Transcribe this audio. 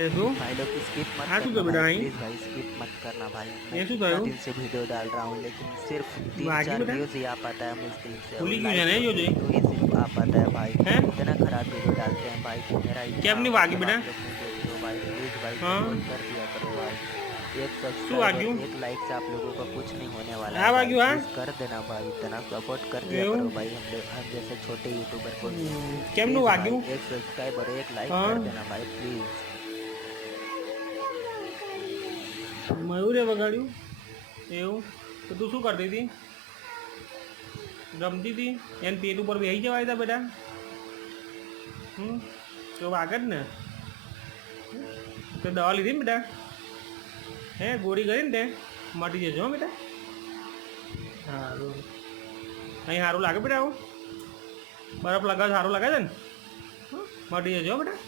ये શું भाई लोग स्किप मत આ શું करना થયું भाई, બેટા અહીં? प्लीज भाई स्किप मत करना भाई। मैं એ શું कितना થયું? दिन से वीडियो डाल रहा हूँ लेकिन सिर्फ तीन વાગ્યું चार બેટા? व्यूज ही आ पाता है मुझ दिन से, और ભૂલી ગયું છે लाइक ને और જોજે? टू ही सिर्फ आ पाता है भाई। હે? इतना खराब वीडियो डालते हैं भाई कि मेरा इतना કેમ નહીં વાગ્યું मतलब બેટા? आप लोग नहीं देखते हो भाई, प्लीज भाई હા? सपोर्ट कर दिया करो भाई। एक શું सब्सक्राइबर વાગ્યું? एक लाइक से आप लोगों का कुछ नहीं होने वाला આ है भाई, વાગ્યું હા? प्लीज कर देना भाई, इतना सपोर्ट कर दिया એવું? करो भाई हम जैसे छोटे यूट्यूबर को। કેમનું प्लीज વાગ્યું? भाई एक सब्सक्राइबर एक लाइक હા? कर देना भाई प्लीज। મયુરે વગાડ્યું? એવું? તો તું શું કરતી હતી? રમતી હતી? એને પેટ ઉપર બેસી જવાય હતા બેટા? તો વાગે જ ને? તો દવા લીધી ને બેટા? હે ગોળી કરી ને તે મટી જજો હો બેટા. સારું અહીં સારું લાગે બેટા? આવું બરફ લગાવ સારું લાગે છે ને? મટી જજો હો બેટા.